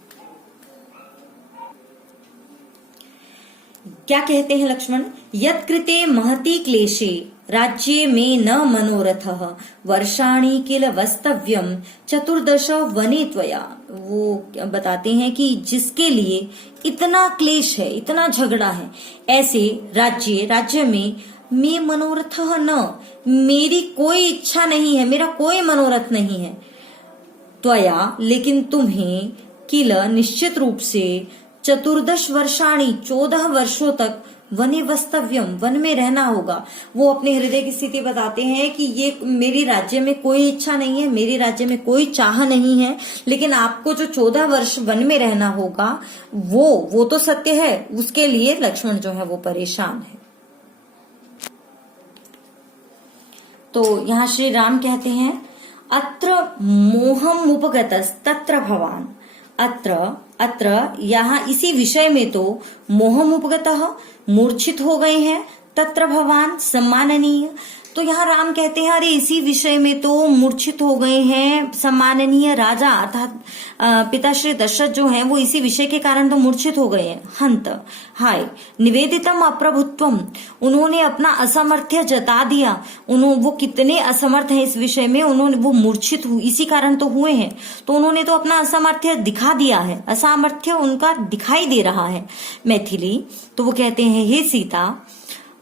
क्या कहते हैं लक्ष्मण, यत् कृते महती क्लेशे राज्ये में न मनोरथः वर्षाणि किल वस्तव्यम चतुर्दश वने त्वया। वो बताते हैं कि जिसके लिए इतना क्लेश है, इतना झगड़ा है, ऐसे राज्य में मनोरथः न, मेरी कोई इच्छा नहीं है, मेरा कोई मनोरथ नहीं है, त्वया लेकिन तुम्हें, किल निश्चित रूप से, चतुर्दश वर्षाणी 14 वर्षों तक वने वस्तव्यम, वन में रहना होगा। वो अपने हृदय की स्थिति बताते हैं कि ये मेरी राज्य में कोई इच्छा नहीं है, मेरी राज्य में कोई चाह नहीं है, लेकिन आपको जो 14 वर्ष वन में रहना होगा वो तो सत्य है, उसके लिए लक्ष्मण जो है वो परेशान है। तो यहाँ श्री राम कहते हैं अत्र मोहम उपगतस् तत्र भवान, अत्र यहाँ इसी विषय में तो मोहम उपगतः मूर्छित हो गए हैं, तत्र भवान सम्माननीय। तो यहाँ राम कहते हैं अरे इसी विषय में तो मूर्छित हो गए हैं सम्माननीय राजा, अर्थात पिता श्री दशरथ जो हैं वो इसी विषय के कारण तो मूर्छित हो गए हैं। हंत हाय निवेदितम अप्रभुत्वम, उन्होंने अपना असमर्थ्य जता दिया, वो कितने असमर्थ हैं इस विषय में, वो मूर्छित इसी कारण तो हुए हैं, तो उन्होंने तो अपना असमर्थ्य दिखा दिया है, असामर्थ्य उनका दिखाई दे रहा है। मैथिली तो वो कहते हैं हे सीता,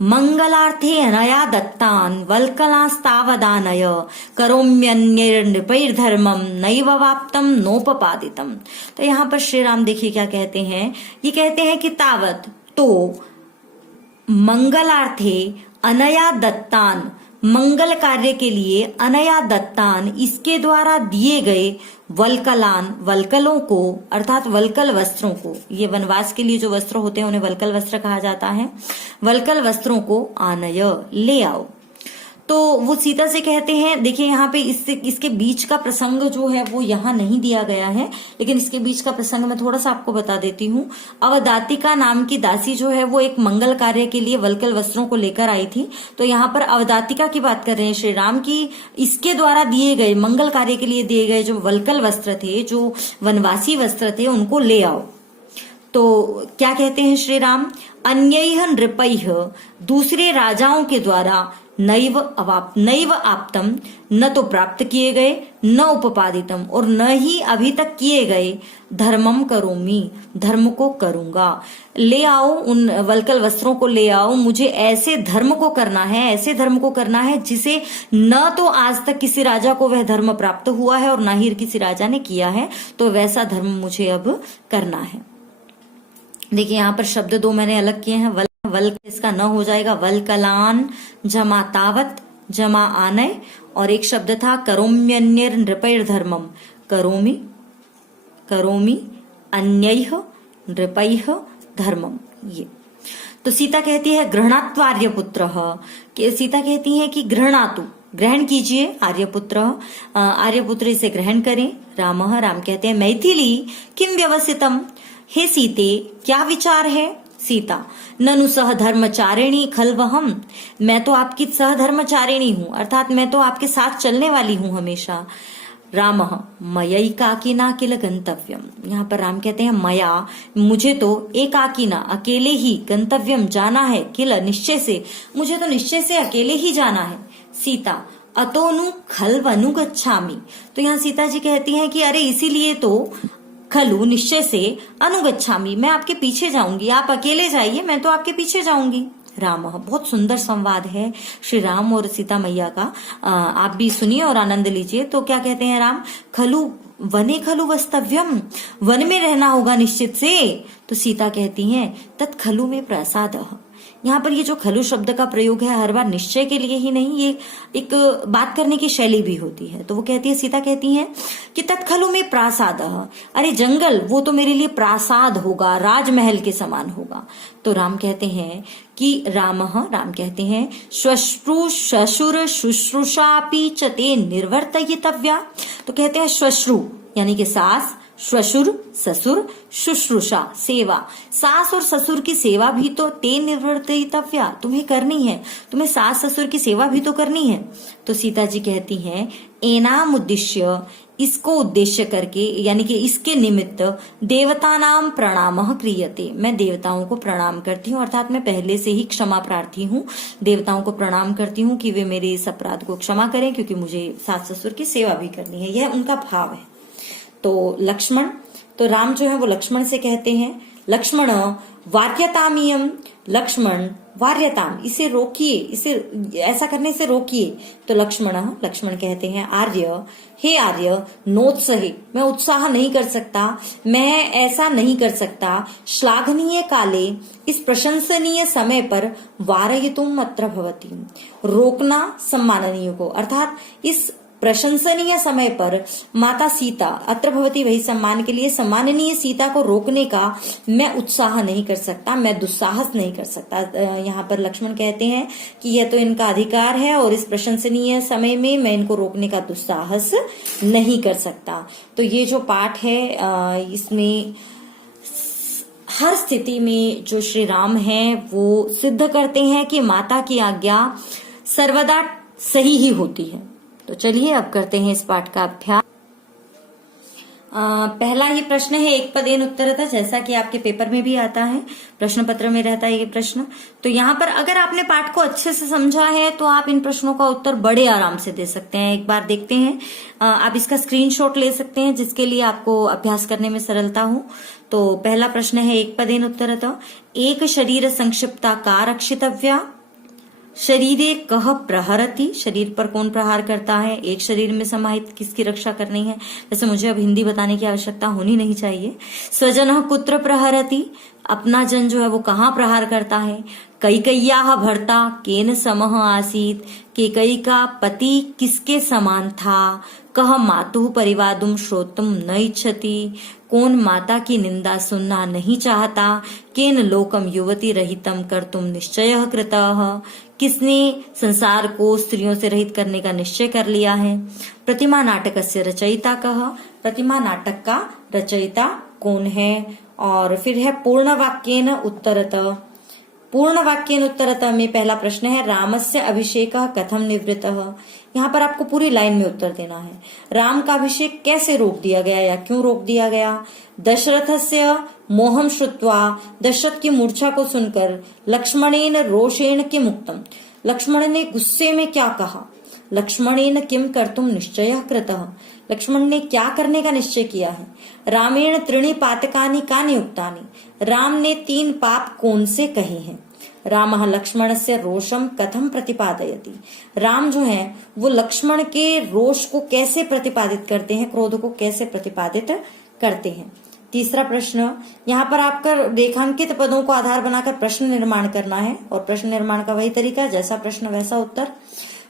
मंगलार्थे अनया दत्तान वल्कलास्तावदानय करोम्यन्यैर्नृपैर्धर्मम नैव वाप्तम नोपपादितम। तो यहाँ पर श्री राम देखिए क्या कहते हैं, ये कहते हैं कि तावत तो मंगलार्थे अनया दत्तान, मंगल कार्य के लिए अनया दत्तान, इसके द्वारा दिए गए वल्कलान, वल्कलों को अर्थात वल्कल वस्त्रों को, ये वनवास के लिए जो वस्त्र होते हैं उन्हें वल्कल वस्त्र कहा जाता है, वल्कल वस्त्रों को आनय ले आओ। तो वो सीता से कहते हैं, देखिए यहाँ पे इसके बीच का प्रसंग जो है वो यहाँ नहीं दिया गया है, लेकिन इसके बीच का प्रसंग मैं थोड़ा सा आपको बता देती हूँ। अवदातिका नाम की दासी जो है वो एक मंगल कार्य के लिए वल्कल वस्त्रों को लेकर आई थी। तो यहाँ पर अवदातिका की बात कर रहे हैं श्री राम की, इसके द्वारा दिए गए मंगल कार्य के लिए दिए गए जो वल्कल वस्त्र थे, जो वनवासी वस्त्र थे, उनको ले आओ। तो क्या कहते हैं श्री राम, अन्यैह नृपैः, दूसरे राजाओं के द्वारा, नैव आप्तम, न तो प्राप्त किए गए, न उपपादितम, और न ही अभी तक किए गए, धर्मम करोमि, धर्म को करूंगा। ले आओ उन वल्कल वस्त्रों को, ले आओ, मुझे ऐसे धर्म को करना है, ऐसे धर्म को करना है जिसे न तो आज तक किसी राजा को वह धर्म प्राप्त हुआ है और न ही किसी राजा ने किया है, तो वैसा धर्म मुझे अब करना है। देखिए यहाँ पर शब्द दो मैंने अलग किए हैं, वल्क इसका न हो जाएगा वल्कलान जमा तावत जमा आनय, और एक शब्द था करोम्यन्यर नृपैर धर्मम, करोमि अन्यैः नृपैः धर्मम। ये तो सीता कहती है गृहणात्व आर्यपुत्र, सीता कहती है कि गृहणातु, ग्रहण कीजिए, आर्यपुत्र इसे ग्रहण करें। राम कहते हैं मैथिली किम व्यवसितम, हे सीते क्या विचार है। सीता ननु सहधर्मचारिणी खलवहम, मैं तो आपकी सहधर्मचारिणी हूँ, अर्थात मैं तो आपके साथ चलने वाली हूँ हमेशा। राम मयैकाकिना किल गंतव्यम, यहाँ पर राम कहते हैं मया, मुझे तो एकाकिना अकेले ही, गंतव्यम जाना है, किल निश्चय से, मुझे तो निश्चय से अकेले ही जाना है। सीता अतोनु खलवनु गच्छामि, तो यहाँ सीता जी कहती हैं कि अरे इसीलिए तो खलु निश्चय से, अनुगच्छामि मैं आपके पीछे जाऊंगी, आप अकेले जाइए मैं तो आपके पीछे जाऊंगी। राम, बहुत सुंदर संवाद है श्री राम और सीता मैया का, आप भी सुनिए और आनंद लीजिए। तो क्या कहते हैं राम, खलु वने खलु वस्तव्यम, वन में रहना होगा निश्चित से, तो सीता कहती हैं तत्खलु में प्रसादः। यहाँ पर ये जो खलु शब्द का प्रयोग है हर बार निश्चय के लिए ही नहीं, ये एक बात करने की शैली भी होती है। तो वो कहती है, सीता कहती है कि तत्खलु में प्रासादः, अरे जंगल वो तो मेरे लिए प्रासाद होगा, राजमहल के समान होगा। तो राम कहते हैं कि राम कहते हैं श्वश्रु श्वशुर शुश्रूषापि च ते निर्वर्तयितव्या। तो कहते हैं श्वश्रु यानी कि सास, श्वशुर ससुर, शुश्रूषा सेवा, सास और ससुर की सेवा भी तो ते निर्वर्तयितव्या, तुम्हें करनी है, तुम्हें सास ससुर की सेवा भी तो करनी है। तो सीता जी कहती हैं एनाम उद्देश्य, इसको उद्देश्य करके यानी कि इसके निमित्त देवता नाम प्रणाम क्रियते, मैं देवताओं को प्रणाम करती हूँ, अर्थात मैं पहले से ही क्षमा प्रार्थी हूँ, देवताओं को प्रणाम करती हूँ कि वे मेरे इस अपराध को क्षमा करें, क्योंकि मुझे सास ससुर की सेवा भी करनी है, यह उनका भाव है। तो लक्ष्मण, तो राम जो है वो लक्ष्मण से कहते हैं लक्ष्मण वार्यतामियम, लक्ष्मण वार्यताम, इसे रोकिए, इसे ऐसा करने से रोकिए। तो लक्ष्मण कहते हैं आर्य, हे आर्य नोत्सहे, मैं उत्साह नहीं कर सकता, मैं ऐसा नहीं कर सकता, श्लाघनीय काले, इस प्रशंसनीय समय पर वारयितुम अत्र भवति, रोकना सम्माननीय को, अर्थात इस प्रशंसनीय समय पर माता सीता, अत्र भवति वही सम्मान के लिए, सम्माननीय सीता को रोकने का मैं उत्साह नहीं कर सकता, मैं दुस्साहस नहीं कर सकता। यहाँ पर लक्ष्मण कहते हैं कि यह तो इनका अधिकार है और इस प्रशंसनीय समय में मैं इनको रोकने का दुस्साहस नहीं कर सकता। तो ये जो पाठ है इसमें हर स्थिति में जो श्री राम हैं वो सिद्ध करते हैं कि माता की आज्ञा सर्वदा सही ही होती है। तो चलिए अब करते हैं इस पाठ का अभ्यास। पहला ही प्रश्न है एक पदेन उत्तरतः, जैसा कि आपके पेपर में भी आता है, प्रश्न पत्र में रहता है ये प्रश्न। तो यहाँ पर अगर आपने पाठ को अच्छे से समझा है तो आप इन प्रश्नों का उत्तर बड़े आराम से दे सकते हैं। एक बार देखते हैं, आप इसका स्क्रीनशॉट ले सकते हैं जिसके लिए आपको अभ्यास करने में सरलता हो। तो पहला प्रश्न है एक पदेन उत्तरतः, एक शरीर संक्षिप्ता का रक्षितव्या, शरीरे कह प्रहरति, शरीर पर कौन प्रहार करता है, एक शरीर में समाहित किसकी रक्षा करनी है। वैसे मुझे अब हिंदी बताने की आवश्यकता होनी नहीं चाहिए। स्वजन कुत्र प्रहरति, अपना जन जो है वो कहाँ प्रहार करता है। कैकय्याः भर्ता केन समः आसीत, कैकेयी का पति किसके समान था। कह मातुः परिवादुम श्रोतुम न इच्छति, कौन माता की निंदा सुनना नहीं चाहता। केन लोकम युवती रहितम कर्तुम निश्चयः कृतः, किसने संसार को स्त्रियों से रहित करने का निश्चय कर लिया है। प्रतिमा नाटकस्य रचयिता कह, प्रतिमा नाटक का रचयिता कौन है। और फिर है पूर्ण वाक्येन उत्तरतः, पूर्ण वाक्येन उत्तरतः में पहला प्रश्न है रामस्य अभिषेकः कथम निवृत्तः। यहाँ पर आपको पूरी लाइन में उत्तर देना है। राम का अभिषेक कैसे रोक दिया गया या क्यों रोक दिया गया। दशरथस्य मोहम श्रुत्वा, दशरथ की मूर्छा को सुनकर लक्ष्मणेन रोषेण किम उक्तम, लक्ष्मण ने गुस्से में क्या कहा। लक्ष्मणेन किम कर्तुम निश्चयः कृतः, लक्ष्मण ने क्या करने का निश्चय किया है। रामेण त्रीणि पातकानि कानि उक्तानि, राम ने 3 पाप कौन से कहे हैं। रामः लक्ष्मणस्य रोषम कथम प्रतिपादयति, राम जो है वो लक्ष्मण के रोष को कैसे प्रतिपादित करते हैं, क्रोध को कैसे प्रतिपादित करते हैं। तीसरा प्रश्न, यहाँ पर आपका रेखांकित पदों को आधार बनाकर प्रश्न निर्माण करना है और प्रश्न निर्माण का वही तरीका, जैसा प्रश्न वैसा उत्तर।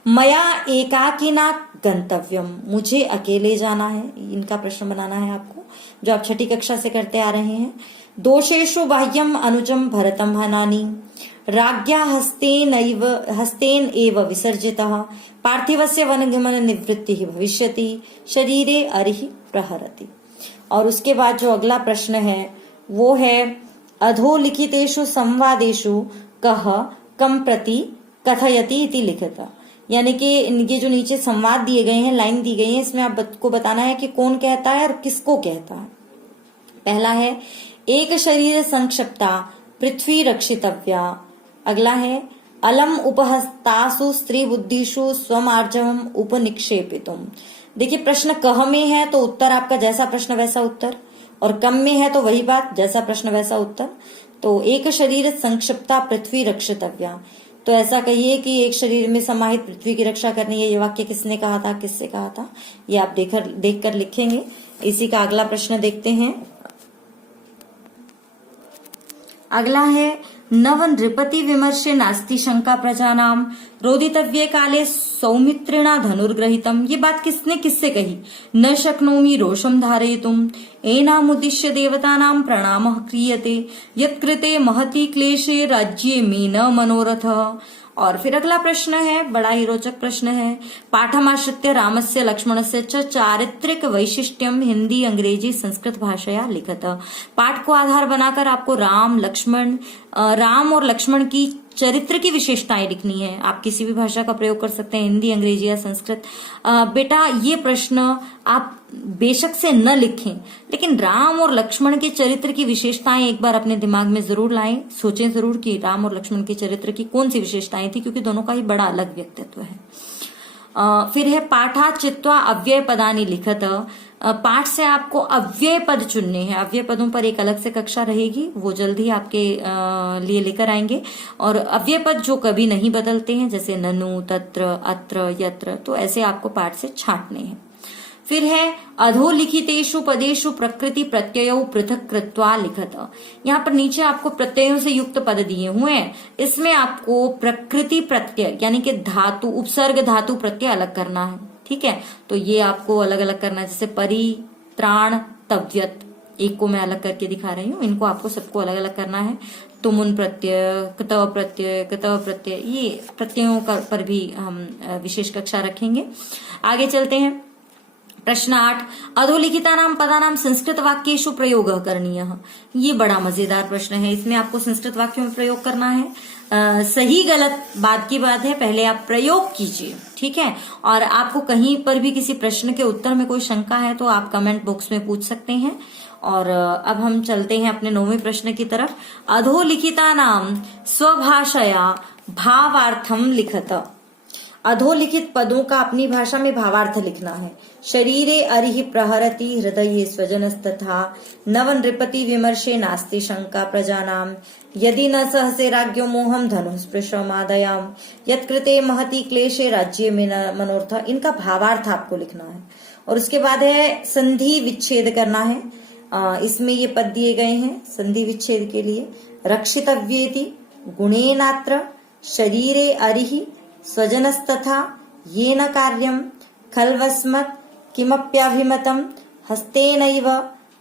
मया एकाकिना गंतव्यम, मुझे अकेले जाना है, इनका प्रश्न बनाना है आपको, जो आप 6ठी कक्षा से करते आ रहे हैं। दोषेषु बाह्यम अनुजम भरतम हनानी, राज्ञा हस्तेन एव विसर्जितः, पार्थिवस्य वनगमन निवृत्तिः भविष्यति, शरीरे अरिहि प्रहरति। और उसके बाद जो अगला प्रश्न है वो है अधोलिखितेषु संवादेषु कह कम प्रति कथयति इति लिखिता, यानी कि ये जो नीचे संवाद दिए गए हैं, लाइन दी गई है, इसमें आपको बताना है कि कौन कहता है और किसको कहता है। पहला है एक शरीर संक्षिप्ता पृथ्वी रक्षितव्या, अगला है अलम उपहस्तासु स्त्री बुद्धिषु स्वमार्जवम उपनिक्षेपितुम। देखिए प्रश्न कह में है तो उत्तर आपका जैसा प्रश्न वैसा उत्तर, और कम में है तो वही बात, जैसा प्रश्न वैसा उत्तर। तो एक शरीर संक्षिप्ता पृथ्वी रक्षितव्या, तो ऐसा कहिए कि एक शरीर में समाहित पृथ्वी की रक्षा करनी है। ये वाक्य किसने कहा था, किससे कहा था, ये आप देखकर लिखेंगे। इसी का अगला प्रश्न देखते हैं। अगला है नव नृपति विमर्शे नास्ति शंका प्रजानाम रोदितव्ये काले सौमित्रिणा धनुर्ग्रहीतम। ये बात किसने किससे कही? न शक्नोमि रोषम धारयितुम एनामुद्दिश्य देवतानां प्रणामः क्रियते यत्कृते महति क्लेशे राज्ये मे न मनोरथः। और फिर अगला प्रश्न है, बड़ा ही रोचक प्रश्न है। पाठमाश्रित्य रामस्य लक्ष्मणस्य च चारित्रिक वैशिष्ट्यम हिंदी अंग्रेजी संस्कृत भाषया लिखत। पाठ को आधार बनाकर आपको राम और लक्ष्मण की चरित्र की विशेषताएं लिखनी है। आप किसी भी भाषा का प्रयोग कर सकते हैं, हिंदी, अंग्रेजी या संस्कृत। बेटा ये प्रश्न आप बेशक से न लिखें, लेकिन राम और लक्ष्मण के चरित्र की विशेषताएं एक बार अपने दिमाग में जरूर लाएं, सोचें जरूर कि राम और लक्ष्मण के चरित्र की कौन सी विशेषताएं थी, क्योंकि दोनों का ही बड़ा अलग व्यक्तित्व है। फिर है पाठा चित्वा अव्यय पदानि लिखत। पाठ से आपको अव्यय पद चुनने हैं। अव्यय पदों पर एक अलग से कक्षा रहेगी, वो जल्द ही आपके लिए लेकर आएंगे। और अव्यय पद जो कभी नहीं बदलते हैं, जैसे ननु, तत्र, अत्र, यत्र, तो ऐसे आपको पाठ से छांटने हैं। फिर है अधोलिखितेषु पदेषु प्रकृति प्रत्ययों पृथक कृत्वा लिखत। यहाँ पर नीचे आपको प्रत्ययों से युक्त पद दिए हुए हैं, इसमें आपको प्रकृति प्रत्यय यानी कि धातु, उपसर्ग धातु प्रत्यय अलग करना है। ठीक है, तो ये आपको अलग अलग करना है। जैसे परि, त्राण, तव्यत, एक को मैं अलग करके दिखा रही हूँ, इनको आपको सबको अलग अलग करना है। तुमुन प्रत्यय, कृतव प्रत्यय, कृतव प्रत्यय, ये प्रत्ययों पर भी हम विशेष कक्षा रखेंगे। आगे चलते हैं। प्रश्न 8, अधोलिखितानां पदानां संस्कृत वाक्येषु प्रयोगः करणीयः। ये बड़ा मजेदार प्रश्न है, इसमें आपको संस्कृत वाक्यों में प्रयोग करना है। सही गलत बात की बात है, पहले आप प्रयोग कीजिए। ठीक है, और आपको कहीं पर भी किसी प्रश्न के उत्तर में कोई शंका है तो आप कमेंट बॉक्स में पूछ सकते हैं। और अब हम चलते हैं अपने 9वें प्रश्न की तरफ। अधोलिखितानां स्वभाषया भावार्थम लिखत। अधोलिखित पदों का अपनी भाषा में भावार्थ लिखना है। शरीरे अरिहि प्रहरति हृदये स्वजनस्तथा नव नृपति विमर्शे नास्ति शंका प्रजानाम यदि न सहसे राज्ञो मोहम धनुस्पृशमादयाम यत्कृते महति क्लेशे राज्ये में न मनोर्थ। इनका भावार्थ आपको लिखना है। और उसके बाद है संधि विच्छेद करना है। इसमें ये पद दिए गए हैं संधि विच्छेद के लिए। रक्षितव्येति गुणेनात्र शरीरे अरिहि स्वजनस्तथा येन कार्यम खल्वस्मत् किमप्याभिमतम हस्तेनैव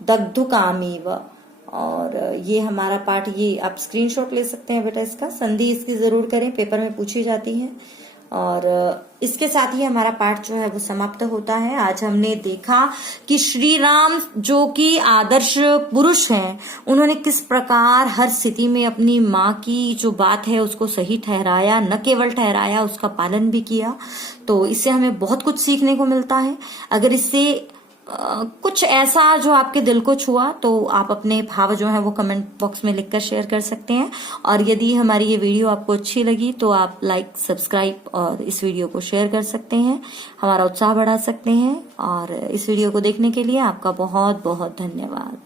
दग्धुकामीव। और ये हमारा पाठ, ये आप स्क्रीनशॉट ले सकते हैं बेटा इसका। संधि इसकी जरूर करें, पेपर में पूछी जाती है। और इसके साथ ही हमारा पाठ जो है वो समाप्त होता है। आज हमने देखा कि श्री राम जो कि आदर्श पुरुष हैं, उन्होंने किस प्रकार हर स्थिति में अपनी माँ की जो बात है उसको सही ठहराया, न केवल ठहराया, उसका पालन भी किया। तो इससे हमें बहुत कुछ सीखने को मिलता है। अगर इससे कुछ ऐसा जो आपके दिल को छुआ तो आप अपने भाव जो है वो कमेंट बॉक्स में लिखकर शेयर कर सकते हैं। और यदि हमारी ये वीडियो आपको अच्छी लगी तो आप लाइक, सब्सक्राइब और इस वीडियो को शेयर कर सकते हैं, हमारा उत्साह बढ़ा सकते हैं। और इस वीडियो को देखने के लिए आपका बहुत बहुत धन्यवाद।